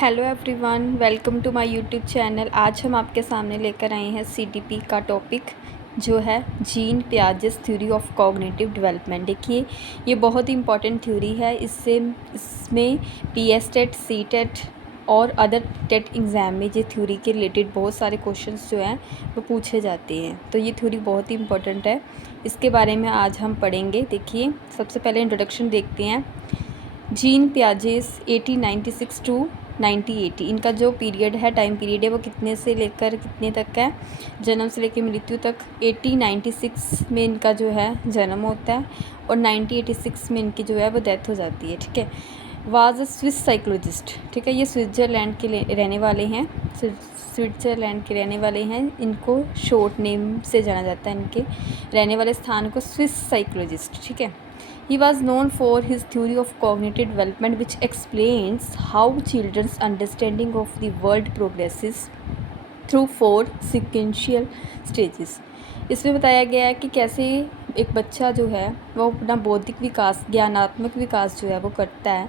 Hello everyone, welcome to my YouTube channel. आज हम आपके सामने लेकर आए हैं सीटीपी का टॉपिक जो है gene Piaget's theory of cognitive development. देखिए, ये बहुत ही इंपॉर्टेंट थ्योरी है। इसमें पीएस टेट, सी टेट और अदर टेट एग्ज़ाम में ये थ्योरी के रिलेटेड बहुत सारे क्वेश्चंस जो हैं वो पूछे जाते हैं। तो ये थ्योरी बहुत ही इंपॉर्टेंट है, इसके बारे में आज हम पढ़ेंगे। देखिए, सबसे पहले इंट्रोडक्शन देखते हैं। जीन पियाजेस 1896 टू 1980, इनका जो पीरियड है, टाइम पीरियड है, वो कितने से लेकर कितने तक है? जन्म से लेकर मृत्यु तक। 1896 में इनका जो है जन्म होता है और 1986 में इनकी जो है वो डेथ हो जाती है। ठीक है। Was a Swiss psychologist. ठीक है, ये स्विट्ज़रलैंड के रहने वाले हैं। स्विट्ज़रलैंड के रहने वाले हैं। इनको शॉर्ट नेम से जाना जाता है, इनके रहने वाले स्थान को स्विस साइकोलॉजिस्ट। ठीक है। He was known for his theory of cognitive development, which explains how children's understanding of the world progresses through 4 sequential stages. इसमें बताया गया है कि कैसे एक बच्चा जो है वो अपना बौद्धिक विकास, ज्ञानात्मक विकास जो है वो करता है।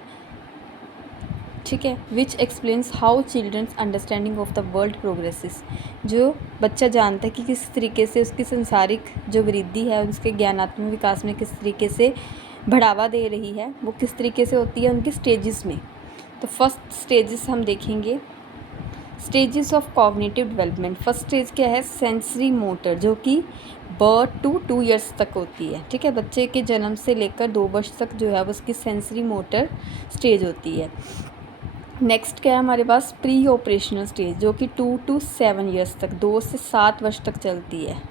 ठीक है। Which explains how children's understanding of the world progresses, जो बच्चा जानता है कि किस तरीके से उसकी संसारिक जो वृद्धि है, उसके ज्ञानात्मक विकास में किस तरीके से बढ़ावा दे रही है, वो किस तरीके से होती है उनकी स्टेजेस में। तो फर्स्ट स्टेजेस हम देखेंगे। Stages of cognitive development. First stage क्या है? सेंसरी मोटर, जो कि बर्थ टू 2 ईयर्स तक होती है। ठीक है, बच्चे के जन्म से लेकर 2 वर्ष तक जो है वो उसकी सेंसरी मोटर स्टेज होती है। नेक्स्ट क्या है हमारे पास? प्री ऑपरेशनल स्टेज, जो कि 2 to 7 ईयर्स तक, 2 से 7 वर्ष तक चलती है।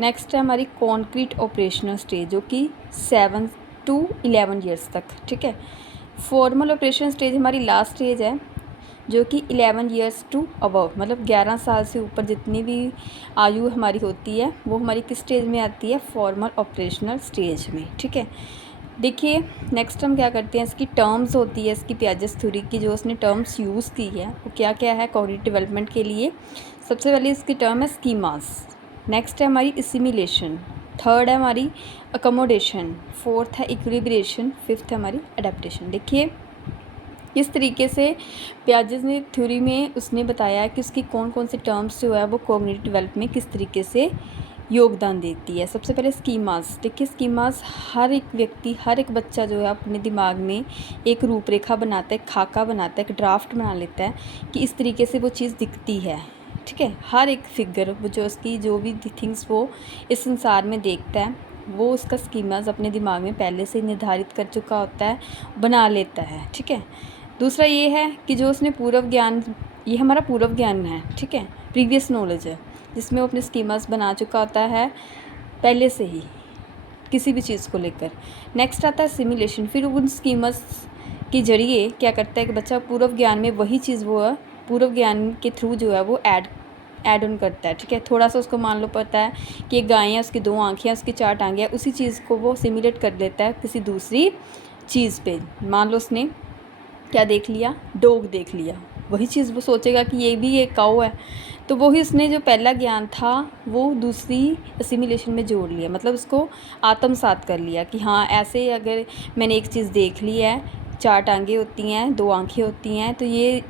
नेक्स्ट है हमारी कॉन्क्रीट ऑपरेशनल स्टेज, जो कि 7 to 11 ईयर्स तक। ठीक है। फॉर्मल ऑपरेशन स्टेज हमारी लास्ट स्टेज है, जो कि 11 ईयर्स टू अबव, मतलब 11 साल से ऊपर जितनी भी आयु हमारी होती है वो हमारी किस स्टेज में आती है? फॉर्मल ऑपरेशनल स्टेज में। ठीक है। देखिए, नेक्स्ट हम क्या करते हैं, इसकी टर्म्स होती है, इसकी पियाजेस थ्योरी की जो उसने टर्म्स यूज़ की है वो क्या क्या है कॉग्निटिव डेवलपमेंट के लिए। सबसे पहले इसकी टर्म है स्कीमास। नेक्स्ट है हमारी एसिमिलेशन। थर्ड है हमारी अकोमोडेशन। फोर्थ है इक्विलिब्रेशन। फिफ्थ है हमारी अडेप्टेशन। देखिए, इस तरीके से पियाजेस ने थ्योरी में उसने बताया है कि उसकी कौन कौन से टर्म्स जो है वो कॉग्निटिव डेवलपमेंट में किस तरीके से योगदान देती है। सबसे पहले स्कीमास। देखिए, स्कीमास हर एक व्यक्ति, हर एक बच्चा जो है अपने दिमाग में एक रूपरेखा बनाता है, खाका बनाता है, एक ड्राफ्ट बना लेता है कि इस तरीके से वो चीज़ दिखती है। ठीक है। हर एक फिगर वो जो उसकी जो भी थिंग्स वो इस संसार में देखता है वो उसका स्कीमास अपने दिमाग में पहले से निर्धारित कर चुका होता है, बना लेता है। ठीक है। दूसरा ये है कि जो उसने पूर्व ज्ञान, ये हमारा पूर्व ज्ञान है। ठीक है, प्रीवियस नॉलेज है, जिसमें वो अपने स्कीमास बना चुका होता है पहले से ही किसी भी चीज़ को लेकर। नेक्स्ट आता है सिमुलेशन। फिर उन स्कीमास के जरिए क्या करता है कि बच्चा पूर्व ज्ञान में वही चीज़ वो पूर्व ज्ञान के थ्रू जो है वो ऐड ऑन करता है। ठीक है। थोड़ा सा उसको मान लो पता है कि एक गाय है, उसकी 2 आँखें हैं, उसकी 4 टांगें हैं, उसी चीज़ को वो सिमुलेट कर लेता है किसी दूसरी चीज़ पे। मान लो उसने क्या देख लिया? डॉग देख लिया, वही चीज़ वो सोचेगा कि ये भी एक काऊ है, तो वही उसने जो पहला ज्ञान था वो दूसरी असिमिलेशन में जोड़ लिया, मतलब उसको आत्मसात कर लिया कि हाँ, ऐसे अगर मैंने एक चीज़ देख ली है, 4 टांगें होती हैं, 2 आँखें होती हैं, तो ये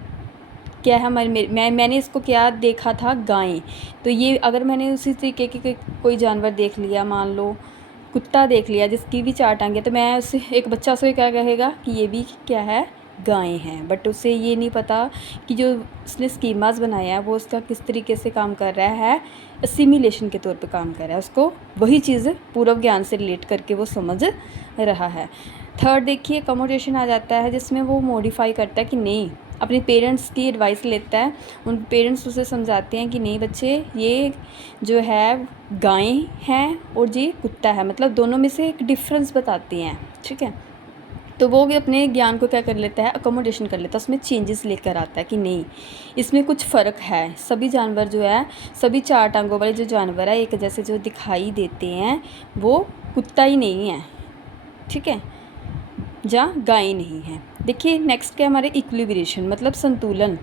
क्या है हमारे मैंने इसको क्या देखा था? गाय। तो ये अगर मैंने उसी तरीके के कोई जानवर देख लिया, मान लो कुत्ता देख लिया जिसकी भी 4 टांगें, तो मैं उससे, एक बच्चा उसे क्या कहेगा कि ये भी क्या है? गाय हैं। बट उसे ये नहीं पता कि जो उसने स्कीमास बनाया है वो उसका किस तरीके से काम कर रहा है, असिमिलेशन के तौर पे काम कर रहा है, उसको वही चीज़ पूर्व ज्ञान से रिलेट करके वो समझ रहा है। थर्ड देखिए, अकोमोडेशन आ जाता है, जिसमें वो मॉडिफाई करता है कि नहीं, अपने पेरेंट्स की एडवाइस लेता है। उन पेरेंट्स उसे समझाते हैं कि नहीं बच्चे, ये जो है गाय हैं और ये कुत्ता है, मतलब दोनों में से एक डिफरेंस बताते हैं। ठीक है। तो वो भी अपने ज्ञान को क्या कर लेता है? अकोमोडेशन कर लेता है, उसमें चेंजेस लेकर आता है कि नहीं, इसमें कुछ फ़र्क है। सभी जानवर जो है, सभी 4 टांगों वाले जो जानवर है, एक जैसे जो दिखाई देते हैं, वो कुत्ता ही नहीं है। ठीक है, जहाँ गाय नहीं है। देखिए, नेक्स्ट क्या हमारे इक्विलिब्रेशन, मतलब संतुलन।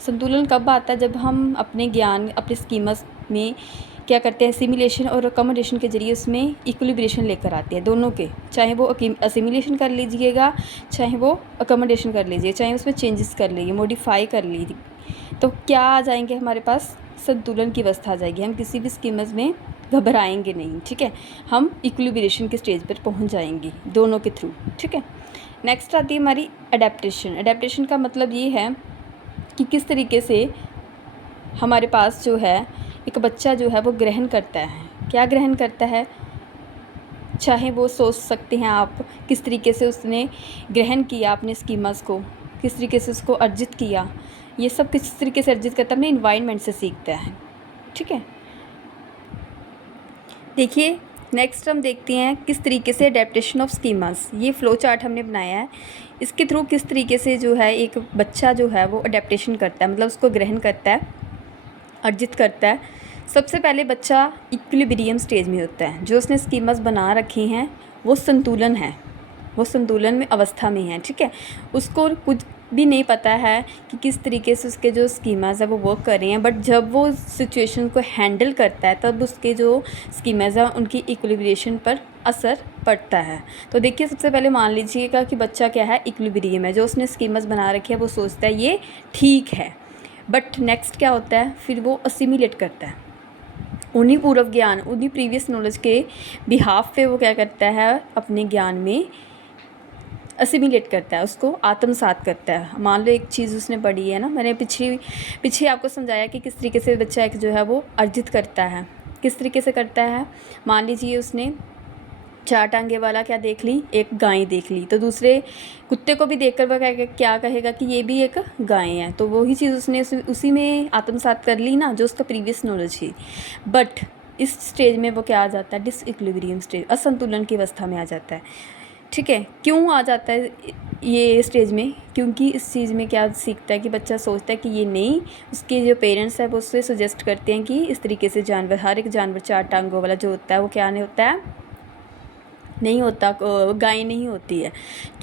संतुलन कब आता है? जब हम अपने ज्ञान, अपने स्कीमस में क्या करते हैं, असिमिलेशन और अकोमोडेशन के जरिए उसमें इक्विलिब्रेशन लेकर आते हैं दोनों के, चाहे वो असिमिलेशन कर लीजिएगा, चाहे वो अकोमोडेशन कर लीजिए, चाहे उसमें चेंजेस कर लीजिए, मॉडिफाई कर लीजिए, तो क्या आ जाएंगे हमारे पास, संतुलन की अवस्था आ जाएगी। हम किसी भी स्कीम्स में घबराएंगे नहीं, ठीक है, हम इक्विलिब्रेशन के स्टेज पर पहुंच जाएंगे दोनों के थ्रू, ठीक है। नेक्स्ट आती है हमारी अडेप्टेशन। अडेप्टेशन का मतलब ये है कि किस तरीके से हमारे पास जो है एक बच्चा जो है वो ग्रहण करता है। क्या ग्रहण करता है, चाहे वो सोच सकते हैं आप किस तरीके से उसने ग्रहण किया अपने स्कीमास को, किस तरीके से उसको अर्जित किया, ये सब किस तरीके से अर्जित करता है, अपने इन्वायरमेंट से सीखता है, ठीक है। देखिए नेक्स्ट हम देखते हैं किस तरीके से अडेप्टेशन ऑफ स्कीमास, ये फ्लो चार्ट हमने बनाया है, इसके थ्रू किस तरीके से जो है एक बच्चा जो है वो अडेप्टेशन करता है, मतलब उसको ग्रहण करता है, अर्जित करता है। सबसे पहले बच्चा इक्विलिब्रियम स्टेज में होता है, जो उसने स्कीमास बना रखी हैं वो संतुलन है, वो संतुलन में अवस्था में है, ठीक है। उसको कुछ भी नहीं पता है कि किस तरीके से उसके जो स्कीमास है वो वर्क कर रही हैं, बट जब वो सिचुएशन को हैंडल करता है तब उसके जो स्कीमास हैं उनकी इक्विलिब्रेशन पर असर पड़ता है। तो देखिए सबसे पहले मान लीजिएगा कि बच्चा क्या है, इक्विलिब्रियम है, जो उसने स्कीमास बना रखी है वो सोचता है ये ठीक है, बट नेक्स्ट क्या होता है, फिर वो असिमिलेट करता है, उन्हीं पूर्व ज्ञान, उन्हीं प्रीवियस नॉलेज के बिहाफ पे वो क्या करता है, अपने ज्ञान में असिमिलेट करता है, उसको आत्मसात करता है। मान लो एक चीज़ उसने पढ़ी है ना, मैंने पीछे आपको समझाया कि किस तरीके से बच्चा एक जो है वो अर्जित करता है, किस तरीके से करता है। मान लीजिए उसने 4 टांगे वाला क्या देख ली, एक गाय देख ली, तो दूसरे कुत्ते को भी देखकर वह क्या कहेगा कि ये भी एक गाय है, तो वही चीज़ उसने उसी में आत्मसात कर ली ना, जो उसका प्रीवियस नॉलेज थी। बट इस स्टेज में वो क्या आ जाता है, डिसइक्विलिब्रियम स्टेज, असंतुलन की अवस्था में आ जाता है, ठीक है। क्यों आ जाता है ये स्टेज में, क्योंकि इस चीज़ में क्या सीखता है कि बच्चा सोचता है कि ये नहीं, उसके जो पेरेंट्स हैं वो उससे सजेस्ट करते हैं कि इस तरीके से जानवर, हर एक जानवर 4 टांगों वाला जो होता है वो क्या नहीं होता है, नहीं होता, गाय नहीं होती है।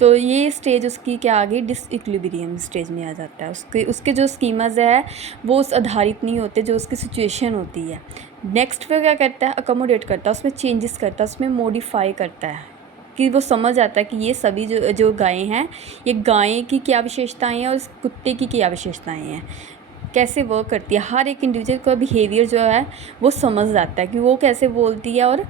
तो ये स्टेज उसकी क्या आ गई, डिसइक्विलिब्रियम स्टेज में आ जाता है। उसके जो स्कीमाज है वो उस आधारित नहीं होते, जो उसकी सिचुएशन होती है। नेक्स्ट पे क्या करता है, अकोमोडेट करता है, उसमें चेंजेस करता है, उसमें मॉडिफाई करता है, कि वो समझ आता है कि ये सभी जो गायें हैं, ये गाय की क्या विशेषताएँ हैं और इस कुत्ते की क्या विशेषताएँ हैं, कैसे वर्क करती है। हर एक इंडिविजुअल का बिहेवियर जो है वो समझ आता है कि वो कैसे बोलती है और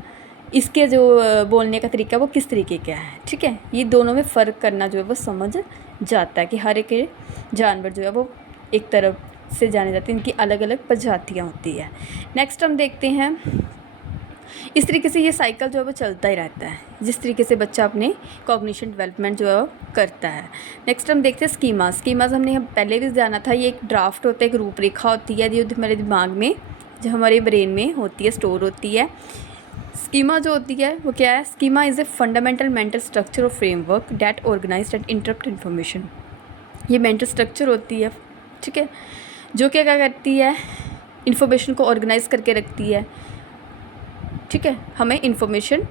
इसके जो बोलने का तरीका वो किस तरीके का है, ठीक है। ये दोनों में फ़र्क करना जो है वो समझ जाता है कि हर एक जानवर जो है वो एक तरफ से जाने जाते हैं, इनकी अलग अलग प्रजातियाँ होती है। नेक्स्ट हम देखते हैं, इस तरीके से ये साइकिल जो है वो चलता ही रहता है, जिस तरीके से बच्चा अपने कॉग्निशन डेवलपमेंट जो है वो करता है। नेक्स्ट हम देखते हैं स्कीमास हमने पहले भी जाना था, ये एक ड्राफ्ट होता है, एक रूपरेखा होती है जो हमारे दिमाग में, जो हमारे ब्रेन में होती है, स्टोर होती है। स्कीमा जो होती है वो क्या है, schema is a fundamental mental structure और framework that organized and interpret information. ये मेंटल स्ट्रक्चर होती है, ठीक है, जो क्या करती है, इन्फॉर्मेशन को ऑर्गेनाइज करके रखती है, ठीक है, हमें इन्फॉर्मेशन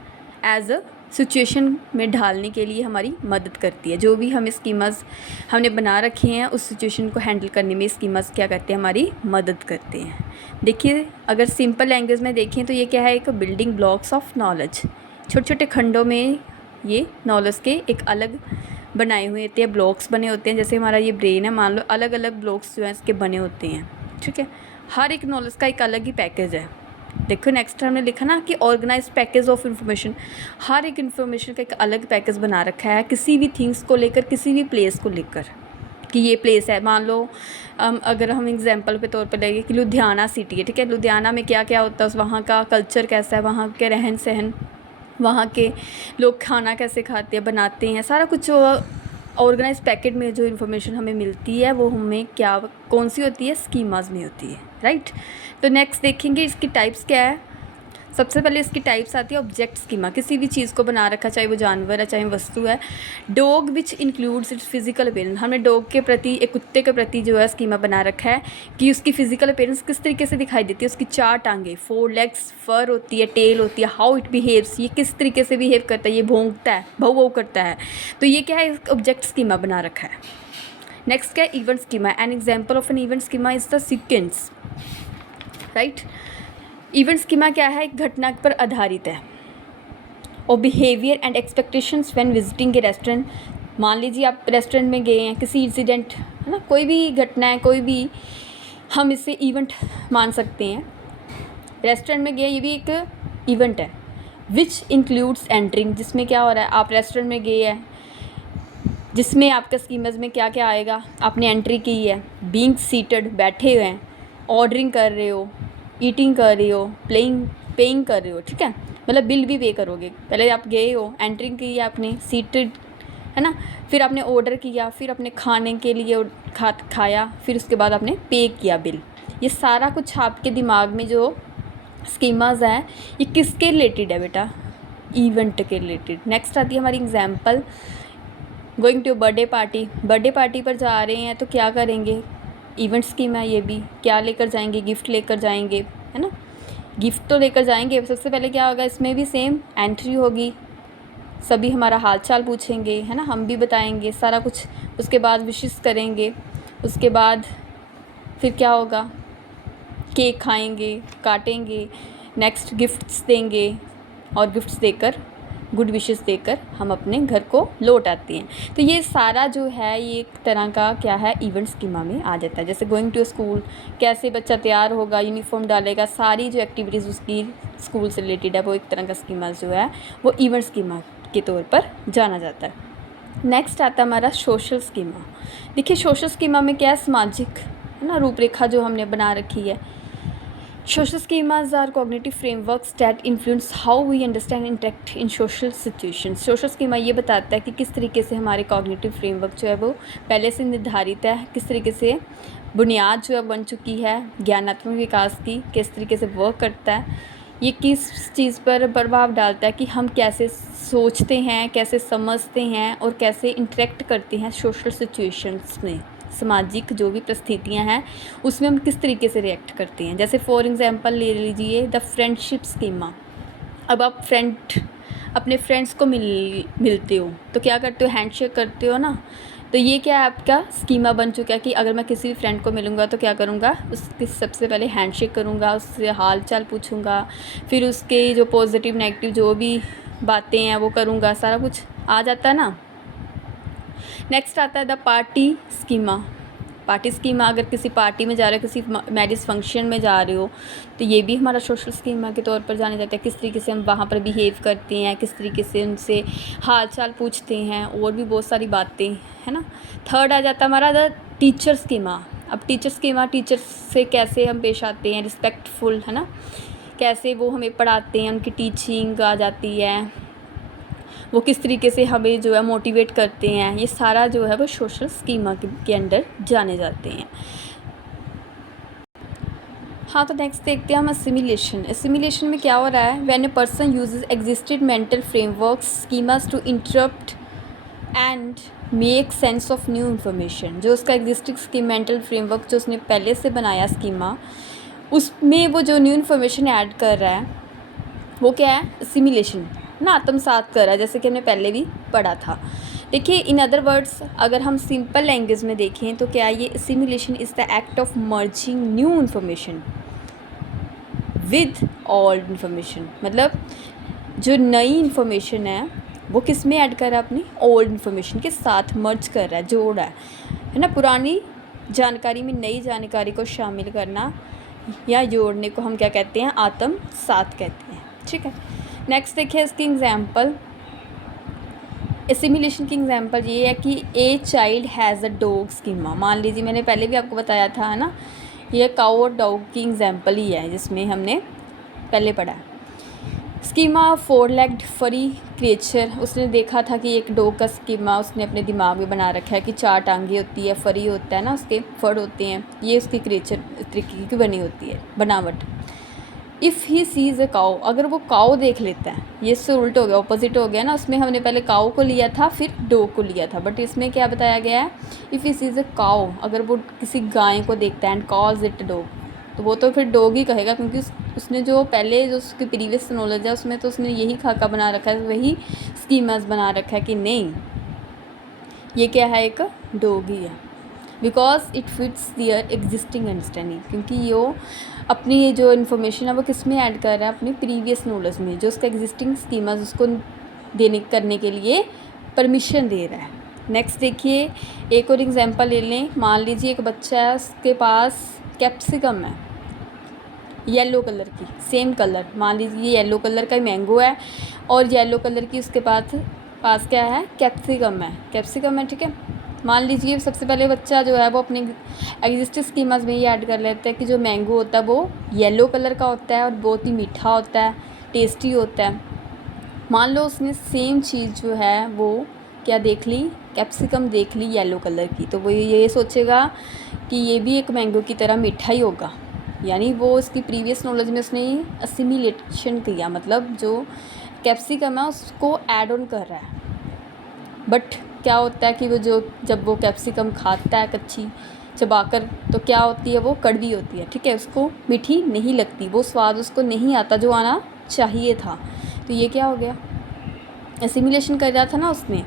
एज अ सिचुएशन में ढालने के लिए हमारी मदद करती है। जो भी हमें स्कीमास हमने बना रखे हैं उस सिचुएशन को हैंडल करने में स्कीमास क्या करते हैं, हमारी मदद करते हैं। देखिए अगर सिंपल लैंग्वेज में देखें तो ये क्या है, एक बिल्डिंग ब्लॉक्स ऑफ नॉलेज, छोटे छोटे खंडों में ये नॉलेज के एक अलग बनाए हुए होते हैं, ब्लॉक्स बने होते हैं। जैसे हमारा ये ब्रेन है, मान लो अलग अलग ब्लॉक्स जो हैं इसके बने होते हैं, ठीक है। हर एक नॉलेज का एक अलग ही पैकेज है। देखो नेक्स्ट हमने लिखा ना कि ऑर्गेनाइज्ड पैकेज ऑफ इन्फॉर्मेशन, हर एक इन्फॉर्मेशन का एक अलग पैकेज बना रखा है, किसी भी थिंग्स को लेकर, किसी भी प्लेस को लेकर, कि ये प्लेस है। मान लो अगर हम एग्जांपल के तौर पर लेंगे कि लुधियाना सिटी है, ठीक है, लुधियाना में क्या क्या होता है, वहाँ का कल्चर कैसा है, वहाँ के रहन सहन, वहाँ के लोग खाना कैसे खाते हैं, बनाते हैं, सारा कुछ ऑर्गेनाइज पैकेट में जो इन्फॉर्मेशन हमें मिलती है वो हमें क्या, कौन सी होती है, स्कीमास में होती है, राइट। तो नेक्स्ट देखेंगे इसकी टाइप्स क्या है। सबसे पहले इसकी टाइप्स आती है ऑब्जेक्ट स्कीमा, किसी भी चीज़ को बना रखा, चाहे वो जानवर है चाहे वस्तु है। Dog which includes it's physical appearance, हमने डॉग के प्रति, एक कुत्ते के प्रति जो है स्कीमा बना रखा है कि उसकी फिजिकल अपीयरेंस किस तरीके से दिखाई देती है, उसकी 4 टांगे, 4 लेग्स, फर होती है, टेल होती है, हाउ इट बिहेव्स, ये किस तरीके से बिहेव करता है, ये भौंकता है, भौ भौ करता है, तो ये क्या है, ऑब्जेक्ट स्कीमा बना रखा है। नेक्स्ट क्या है, event schema. An example of an event schema is the sequence, right. Event schema क्या है, एक घटना पर आधारित है। और behaviour and expectations when visiting A restaurant, मान लीजिए आप रेस्टोरेंट में गए हैं, किसी इंसिडेंट है ना, कोई भी घटना है, कोई भी हम इसे इवेंट मान सकते हैं। रेस्टोरेंट में गए, ये भी एक इवेंट है। विच इंक्लूड्स एंटरिंग, जिसमें क्या हो रहा है, आप रेस्टोरेंट में गए हैं, जिसमें आपका स्कीमर्स में क्या क्या आएगा, आपने एंट्री की है। बीइंग सीटेड, बैठे हुए हैं, ऑर्डरिंग कर रहे हो, ईटिंग कर रहे हो, पेइंग कर रहे हो, ठीक है, मतलब बिल भी पे करोगे। पहले आप गए हो, एंट्रिंग की है आपने, सीटेड है ना, फिर आपने ऑर्डर किया, फिर अपने खाने के लिए खाया, फिर उसके बाद आपने पे किया बिल। ये सारा कुछ आपके दिमाग में जो स्कीमाज हैं, ये किसके रिलेटेड है बेटा, इवेंट के रिलेटेड। नेक्स्ट आती है हमारी example, going to birthday party पर जा रहे हैं तो क्या करेंगे, इवेंट स्कीम है ये भी। क्या लेकर जाएंगे, गिफ्ट लेकर जाएंगे, है ना, गिफ्ट तो लेकर जाएंगे। सबसे पहले क्या होगा, इसमें भी सेम एंट्री होगी, सभी हमारा हाल चाल पूछेंगे, है ना, हम भी बताएंगे सारा कुछ। उसके बाद विशेस करेंगे, उसके बाद फिर क्या होगा, केक खाएंगे, काटेंगे, नेक्स्ट गिफ्ट्स देंगे, और गिफ्ट्स देकर, गुड विशेस देकर हम अपने घर को लौट आते हैं। तो ये सारा जो है, ये एक तरह का क्या है, इवेंट स्कीमा में आ जाता है। जैसे गोइंग टू स्कूल, कैसे बच्चा तैयार होगा, यूनिफॉर्म डालेगा, सारी जो एक्टिविटीज़ उसकी स्कूल से रिलेटेड है, वो एक तरह का स्कीमा जो है वो इवेंट स्कीमा के तौर पर जाना जाता है। नेक्स्ट आता है हमारा सोशल स्कीमा। देखिए सोशल स्कीमा में क्या है, सामाजिक है ना रूपरेखा जो हमने बना रखी है। Social schemas are cognitive frameworks that influence how we understand interact in social situations. Social schema ये बताता है कि किस तरीके से हमारे कॉग्निटिव फ्रेमवर्क जो है वो पहले से निर्धारित है, किस तरीके से बुनियाद जो है बन चुकी है ज्ञानात्मक विकास की, किस तरीके से वर्क करता है, ये किस चीज़ पर प्रभाव डालता है कि हम कैसे सोचते हैं, कैसे समझते हैं और कैसे इंटरेक्ट करते हैं सोशल सिचुएशंस में। सामाजिक जो भी परिस्थितियाँ हैं उसमें हम किस तरीके से रिएक्ट करते हैं। जैसे फॉर एग्ज़ाम्पल ले लीजिए द फ्रेंडशिप स्कीमा। अब आप अपने फ्रेंड्स को मिलते हो तो क्या करते हो, हैंडशेक करते हो ना। तो ये क्या है, आपका स्कीमा बन चुका है कि अगर मैं किसी भी फ्रेंड को मिलूँगा तो क्या करूँगा, उसके सबसे पहले हैंडशेक करूँगा, उससे हाल चाल पूछूँगा, फिर उसके जो पॉजिटिव नेगेटिव जो भी बातें हैं वो करूँगा, सारा कुछ आ जाता है ना। नेक्स्ट आता है द पार्टी स्कीमा। अगर किसी पार्टी में जा रहे हो, किसी मैरिज फंक्शन में जा रहे हो, तो ये भी हमारा सोशल स्कीमा के तौर पर जाना जाता है। किस तरीके से हम वहाँ पर बिहेव करते हैं, किस तरीके से उनसे हाल चाल पूछते हैं, और भी बहुत सारी बातें, है ना। थर्ड आ जाता है हमारा द टीचर स्कीमा। अब टीचर स्कीमा, टीचर से कैसे हम पेश आते हैं, रिस्पेक्टफुल, है ना, कैसे वो हमें पढ़ाते हैं, उनकी टीचिंग आ जाती है, वो किस तरीके से हमें जो है मोटिवेट करते हैं, ये सारा जो है वो सोशल स्कीमा के अंडर जाने जाते हैं। हाँ, तो नेक्स्ट देखते हैं हम एसिमिलेशन में क्या हो रहा है, when a person uses existed mental frameworks schemas to interpret and make sense of new information. जो उसका एग्जिस्टिंग मेंटल फ्रेमवर्क जो उसने पहले से बनाया स्कीमा, उसमें वो जो न्यू इन्फॉर्मेशन ऐड कर रहा है वो क्या है, एसिमिलेशन ना, आत्मसात कर रहा है, जैसे कि हमने पहले भी पढ़ा था। देखिए इन अदर वर्ड्स अगर हम सिंपल लैंग्वेज में देखें तो क्या ये assimilation is the act of merging new information with old information. मतलब जो नई इन्फॉर्मेशन है वो किस में ऐड कर रहा है, अपनी ओल्ड इन्फॉर्मेशन के साथ मर्ज कर रहा है, जोड़ रहा है ना। पुरानी जानकारी में नई जानकारी को शामिल करना या जोड़ने को हम क्या कहते हैं, आत्मसात कहते हैं, ठीक है। नेक्स्ट देखिए इसकी एग्जाम्पल, एसिमिलेशन की एग्जाम्पल ये है कि a child has a dog schema. मान लीजिए मैंने पहले भी आपको बताया था, है ना, ये काऊ और डॉग की एग्जाम्पल ही है जिसमें हमने पहले पढ़ा है। स्कीमा फोर लेग्ड फरी क्रिएचर, उसने देखा था कि एक डॉग का स्कीमा उसने अपने दिमाग में बना रखा है कि 4 टांगे होती है, फरी होता है ना, उसके फर होते हैं, ये उसकी क्रिएचर तरीके की बनी होती है बनावट। इफ़ ही सीज़ अ काऊ, अगर वो काऊ देख लेता है, ये इससे उल्ट हो गया, ऑपोजिट हो गया ना, उसमें हमने पहले काऊ को लिया था फिर डॉग को लिया था, बट इसमें क्या बताया गया है, इफ़ ही सीज़ अ काऊ, अगर वो किसी गाय को देखता है एंड कॉल्स इट डॉग, तो वो तो फिर डॉग ही कहेगा, क्योंकि उसने जो पहले जो उसकी प्रीवियस नॉलेज है उसमें तो उसने यही खाका बना रखा है, वही स्कीमास बना रखा है कि नहीं ये क्या है, एक डॉग ही है, because it fits their existing understanding, क्योंकि अपनी ये जो इन्फॉर्मेशन है वो किस में ऐड कर रहा है, अपनी प्रीवियस नॉलेज में, जो उसका एग्जिस्टिंग स्कीमाज उसको देने करने के लिए परमिशन दे रहा है। नेक्स्ट देखिए, एक और एग्जांपल ले लें। मान लीजिए एक बच्चा है, उसके पास कैप्सिकम है येलो कलर की, सेम कलर, मान लीजिए येलो कलर का मैंगो है और येलो कलर की उसके पास क्या है, कैप्सिकम है, ठीक है। मान लीजिए सबसे पहले बच्चा जो है वो अपने एग्जिस्टिंग स्कीमाज में ये ऐड कर लेता है कि जो मैंगो होता है वो येलो कलर का होता है और बहुत ही मीठा होता है, टेस्टी होता है। मान लो उसने सेम चीज़ जो है वो क्या देख ली, कैप्सिकम देख ली येलो कलर की, तो वो ये सोचेगा कि ये भी एक मैंगो की तरह मीठा ही होगा। यानी वो उसकी प्रीवियस नॉलेज में उसने असिमिलेशन किया, मतलब जो कैप्सिकम है उसको ऐड ऑन कर रहा है। बट क्या होता है कि वो जब वो कैप्सिकम खाता है कच्ची चबाकर, तो क्या होती है, वो कड़वी होती है, ठीक है, उसको मीठी नहीं लगती, वो स्वाद उसको नहीं आता जो आना चाहिए था। तो ये क्या हो गया, एसिमिलेशन कर रहा था ना उसने,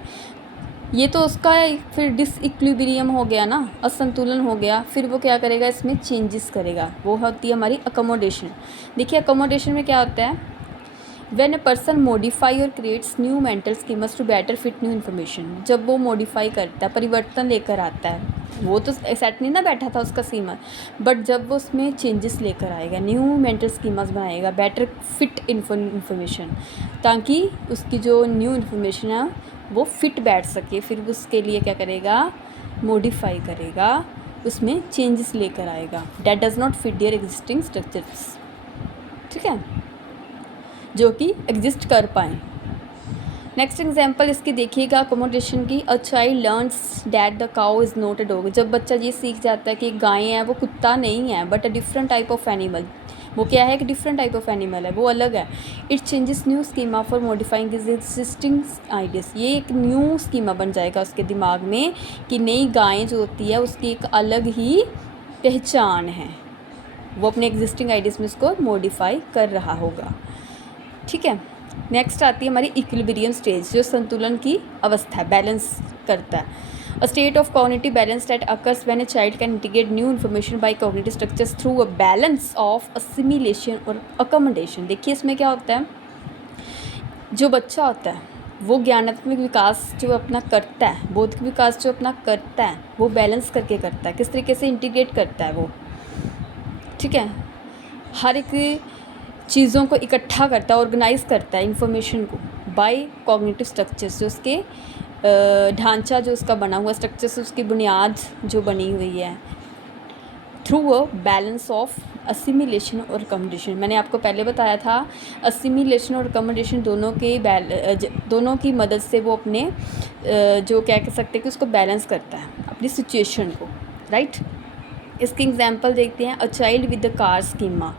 ये तो उसका फिर डिसइक्विलिब्रियम हो गया ना, असंतुलन हो गया। फिर वो क्या करेगा, इसमें चेंजेस करेगा, वो होती है हमारी अकोमोडेशन। देखिए अकोमोडेशन में क्या होता है, when a person modify or creates new mental schemes to better fit new information. जब वो मॉडिफाई करता है, परिवर्तन लेकर आता है, वो तो सेट नहीं ना बैठा था उसका स्कीमा, बट जब वो उसमें चेंजेस लेकर आएगा, न्यू मेंटल स्कीमास बनाएगा, बेटर फिट इन्फॉर्मेशन, ताकि उसकी जो न्यू इन्फॉर्मेशन है वो फिट बैठ सके, फिर उसके लिए क्या करेगा, मॉडिफाई करेगा, उसमें चेंजेस लेकर आएगा that does not fit their existing structures, ठीक है, जो कि एग्जिस्ट कर पाएँ। नेक्स्ट एग्जांपल इसकी देखिएगा अकोमोडेशन की। A child learns that the cow is not a dog. जब बच्चा ये सीख जाता है कि गाय है वो कुत्ता नहीं है but a different type of animal, वो क्या है, कि डिफरेंट टाइप ऑफ एनिमल है, वो अलग है। It changes new schema for modifying his existing ideas. ये एक न्यू स्कीमा बन जाएगा उसके दिमाग में कि नई गाय जो होती है उसकी एक अलग ही पहचान है, वो अपने एग्जिस्टिंग आइडियाज़ में उसको मॉडिफाई कर रहा होगा, ठीक है। नेक्स्ट आती है हमारी इक्विलिब्रियम स्टेज, जो संतुलन की अवस्था है, बैलेंस करता है। A state of cognitive balance that occurs when a child can integrate new information bye cognitive structures through a balance of assimilation और अकोमोडेशन। देखिए इसमें क्या होता है, जो बच्चा होता है वो ज्ञानात्मक विकास जो अपना करता है, बौद्धिक विकास जो अपना करता है, वो बैलेंस करके करता है, किस तरीके से इंटीग्रेट करता है वो, ठीक है, हर एक चीज़ों को इकट्ठा करता है, ऑर्गेनाइज करता है इन्फॉर्मेशन को बाय कॉग्निटिव स्ट्रक्चर्स, जो उसके ढांचा जो उसका बना हुआ स्ट्रक्चर्स, उसकी बुनियाद जो बनी हुई है, through a balance of assimilation और अकोमोडेशन। मैंने आपको पहले बताया था असिमिलेशन और अकोमोडेशन दोनों की मदद से वो अपने जो क्या कह सकते हैं कि उसको बैलेंस करता है अपनी सिचुएशन को, राइट। इसकी एग्जांपल देखते हैं। A child with the car schema.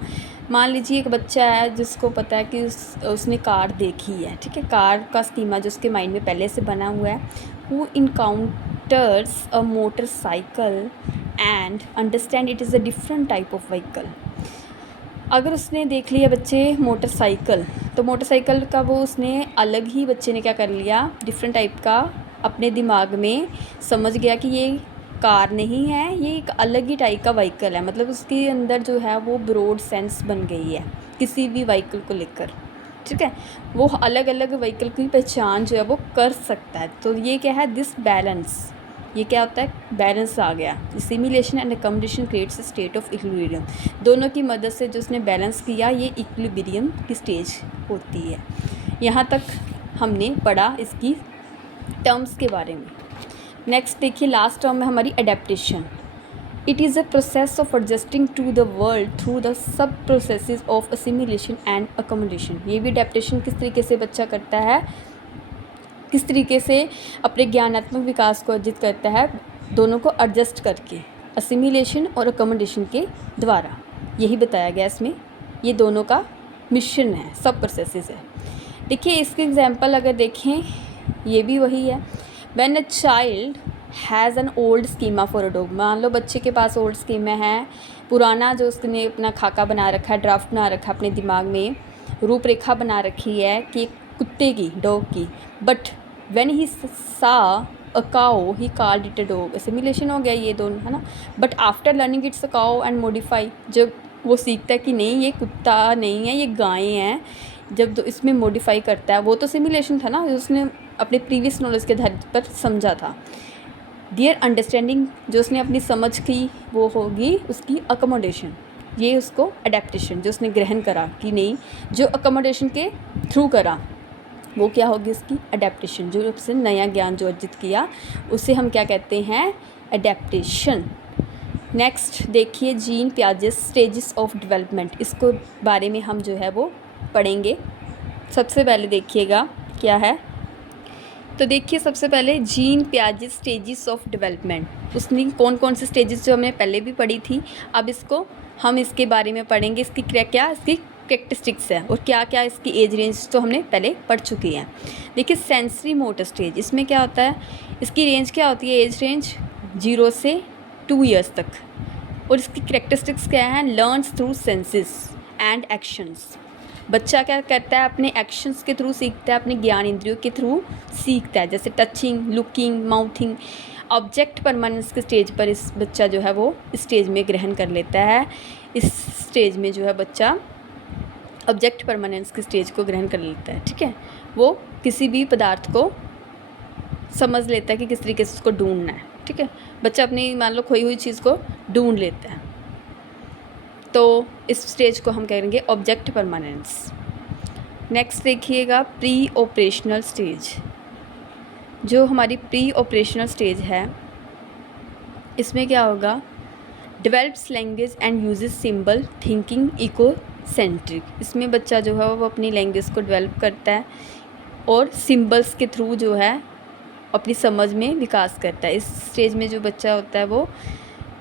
मान लीजिए एक बच्चा है जिसको पता है कि उसने कार देखी है, ठीक है, कार का स्कीमा जो उसके माइंड में पहले से बना हुआ है। Who encounters a motorcycle and understand it is a different type of vehicle. अगर उसने देख लिया बच्चे मोटरसाइकिल, तो मोटरसाइकिल का वो उसने अलग ही, बच्चे ने क्या कर लिया, डिफरेंट टाइप का अपने दिमाग में समझ गया कि ये कार नहीं है, ये एक अलग ही टाइप का व्हीकल है, मतलब उसके अंदर जो है वो ब्रॉड सेंस बन गई है किसी भी व्हीकल को लेकर, ठीक है, वो अलग अलग व्हीकल की पहचान जो है वो कर सकता है। तो ये क्या है, दिस बैलेंस, ये क्या होता है, बैलेंस आ गया। Simulation and accommodation creates a state of equilibrium. दोनों की मदद से जो उसने बैलेंस किया, ये इक्विलिब्रियम की स्टेज होती है। यहाँ तक हमने पढ़ा इसकी टर्म्स के बारे में। नेक्स्ट देखिए लास्ट टर्म है हमारी adaptation. It is a process of adjusting to the world through the sub processes of assimilation and accommodation. ये भी एडेप्टेशन किस तरीके से बच्चा करता है, किस तरीके से अपने ज्ञानात्मक विकास को अर्जित करता है, दोनों को एडजस्ट करके असिमिलेशन और अकोमोडेशन के द्वारा, यही बताया गया इसमें। ये दोनों का मिशन है, सब प्रोसेसेस है। देखिए इसके एग्जांपल अगर देखें, ये भी वही है। When a child has an old schema for a dog. मान लो बच्चे के पास ओल्ड स्कीमा है, पुराना जो उसने अपना खाका बना रखा है, ड्राफ्ट बना रखा है, अपने दिमाग में रूपरेखा बना रखी है कि कुत्ते की, डॉग की। बट व्हेन ही सा a cow he called it a dog. Simulation हो गया ये दोनों, है ना। But after learning it's a cow and modify, जब वो सीखता है कि नहीं ये कुत्ता नहीं है, ये गाय हैं। जब इसमें मॉडिफाई करता है, वो तो सिमुलेशन था ना, उसने अपने प्रीवियस नॉलेज के आधार पर समझा था। डियर अंडरस्टैंडिंग, जो उसने अपनी समझ की वो होगी उसकी अकोमोडेशन, ये उसको अडेप्टेशन, जो उसने ग्रहण करा कि नहीं, जो अकोमोडेशन के थ्रू करा वो क्या होगी उसकी अडेप्टेशन, जो उसने नया ज्ञान जो अर्जित किया उसे हम क्या कहते हैं, अडेप्टेशन। नेक्स्ट देखिए gene Piaget's stages of development, इसको बारे में हम जो है वो पढ़ेंगे। सबसे पहले देखिएगा क्या है, तो देखिए सबसे पहले gene Piaget's stages of development, उसने कौन कौन से स्टेजेस जो हमने पहले भी पढ़ी थी, अब इसको हम इसके बारे में पढ़ेंगे, इसकी क्या इसकी कैरेक्टरिस्टिक्स है और क्या क्या इसकी एज रेंज तो हमने पहले पढ़ चुकी हैं। देखिए सेंसरी मोटर स्टेज, इसमें क्या होता है, इसकी रेंज क्या होती है, एज रेंज 0 से 2 ईयर्स तक, और इसकी कैरेक्टरिस्टिक्स क्या है, learns through senses and actions. बच्चा क्या करता है, अपने एक्शंस के थ्रू सीखता है, अपने ज्ञान इंद्रियों के थ्रू सीखता है, जैसे touching, looking, mouthing. Object permanence के स्टेज पर इस बच्चा जो है वो स्टेज में ग्रहण कर लेता है। इस स्टेज में जो है बच्चा ऑब्जेक्ट परमानेंस के स्टेज को ग्रहण कर लेता है, ठीक है। वो किसी भी पदार्थ को समझ लेता है कि किस तरीके से उसको ढूंढना है, ठीक है। बच्चा अपनी मान लो खोई हुई चीज़ को ढूंढ लेता है, तो इस स्टेज को हम कहेंगे ऑब्जेक्ट परमानेंस। नेक्स्ट देखिएगा प्री ऑपरेशनल स्टेज, जो हमारी प्री ऑपरेशनल स्टेज है, इसमें क्या होगा, develops language and uses symbol thinking egocentric. इसमें बच्चा जो है वो अपनी लैंग्वेज को डेवलप करता है और सिंबल्स के थ्रू जो है अपनी समझ में विकास करता है। इस स्टेज में जो बच्चा होता है वो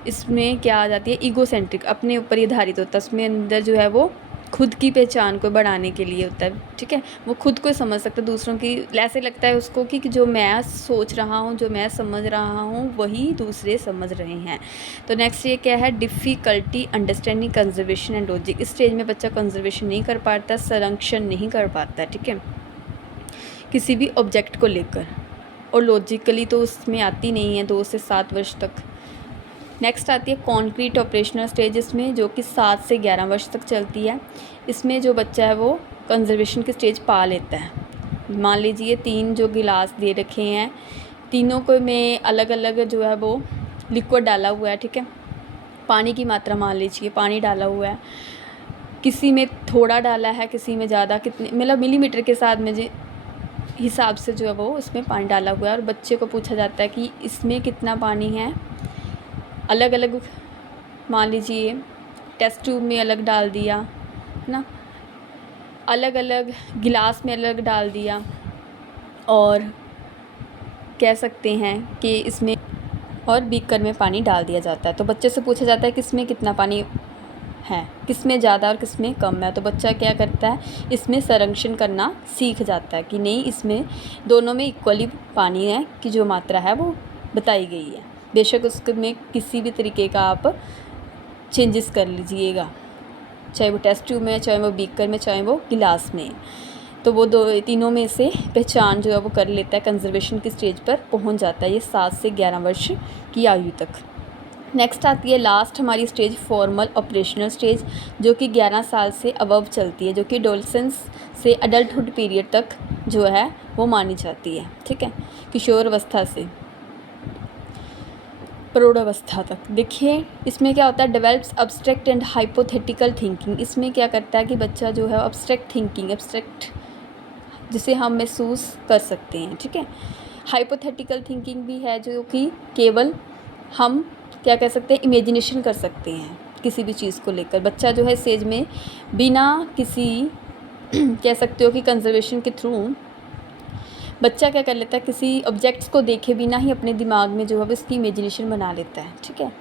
इसमें क्या आ जाती है, ईगो सेंट्रिक, अपने ऊपर ही आधारित होता है। उसमें अंदर जो है वो खुद की पहचान को बढ़ाने के लिए होता है, ठीक है। वो खुद को समझ सकता है, दूसरों की ऐसे लगता है उसको कि जो मैं सोच रहा हूँ, जो मैं समझ रहा हूँ वही दूसरे समझ रहे हैं। तो नेक्स्ट ये क्या है, difficulty understanding conservation and logic. इस स्टेज में बच्चा कंजर्वेशन नहीं कर पाता, संरक्षण नहीं कर पाता, ठीक है, किसी भी ऑब्जेक्ट को लेकर, और लॉजिकली तो उसमें आती नहीं है 2 से 7 वर्ष तक। नेक्स्ट आती है कॉन्क्रीट ऑपरेशनल स्टेज, इसमें जो कि 7 से 11 वर्ष तक चलती है। इसमें जो बच्चा है वो कंजर्वेशन की स्टेज पा लेता है। मान लीजिए 3 जो गिलास दे रखे हैं, तीनों को में अलग अलग जो है वो लिक्विड डाला हुआ है, ठीक है। पानी की मात्रा मान लीजिए, पानी डाला हुआ है, किसी में थोड़ा डाला है, किसी में ज़्यादा, कितने मतलब मिलीमीटर के साथ में हिसाब से जो है वो उसमें पानी डाला हुआ है। और बच्चे को पूछा जाता है कि इसमें कितना पानी है, अलग अलग मान लीजिए टेस्ट ट्यूब में अलग डाल दिया ना, अलग अलग गिलास में अलग डाल दिया, और कह सकते हैं कि इसमें और बीकर में पानी डाल दिया जाता है। तो बच्चे से पूछा जाता है किसमें कितना पानी है, किसमें ज़्यादा और किसमें कम है। तो बच्चा क्या करता है, इसमें संरक्षण करना सीख जाता है कि नहीं, इसमें दोनों में इक्वली पानी है की जो मात्रा है वो बताई गई है। बेशक उसमें किसी भी तरीके का आप चेंजेस कर लीजिएगा, चाहे वो टेस्ट ट्यूब में, चाहे वो बीकर में, चाहे वो गिलास में, तो वो तीनों में से पहचान जो है वो कर लेता है, कंजर्वेशन की स्टेज पर पहुंच जाता है ये 7 से 11 वर्ष की आयु तक। नेक्स्ट आती है लास्ट हमारी स्टेज फॉर्मल ऑपरेशनल स्टेज, जो कि 11 साल से अबव चलती है, जो कि एडोलसेंस से अडल्टहुड पीरियड तक जो है वो मानी जाती है, ठीक है, किशोर अवस्था से प्रौढ़ावस्था तक। देखिए इसमें क्या होता है, develops abstract and hypothetical thinking. इसमें क्या करता है कि बच्चा जो है अब्स्ट्रैक्ट थिंकिंग, अब्स्ट्रैक्ट जिसे हम महसूस कर सकते हैं, ठीक है। हाइपोथेटिकल थिंकिंग भी है, जो कि केवल हम क्या कह सकते हैं, इमेजिनेशन कर सकते हैं किसी भी चीज़ को लेकर। बच्चा जो है स्टेज में बिना किसी कह सकते हो कि कंजर्वेशन के थ्रू बच्चा क्या कर लेता है, किसी ऑब्जेक्ट्स को देखे बिना ही अपने दिमाग में जो है उसकी इमेजिनेशन बना लेता है, ठीक है।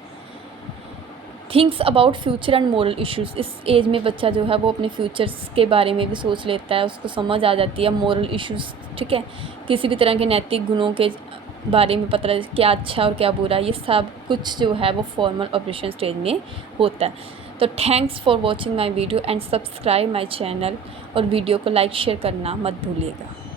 Thinks about future and moral issues, इस एज में बच्चा जो है वो अपने फ्यूचर्स के बारे में भी सोच लेता है, उसको समझ आ जाती है मोरल इश्यूज़, ठीक है, किसी भी तरह के नैतिक गुणों के बारे में पता है क्या अच्छा और क्या बुरा, ये सब कुछ जो है वो फॉर्मल ऑपरेशन स्टेज में होता है। तो thanks for watching my video and subscribe my channel, और वीडियो को लाइक शेयर करना मत भूलिएगा।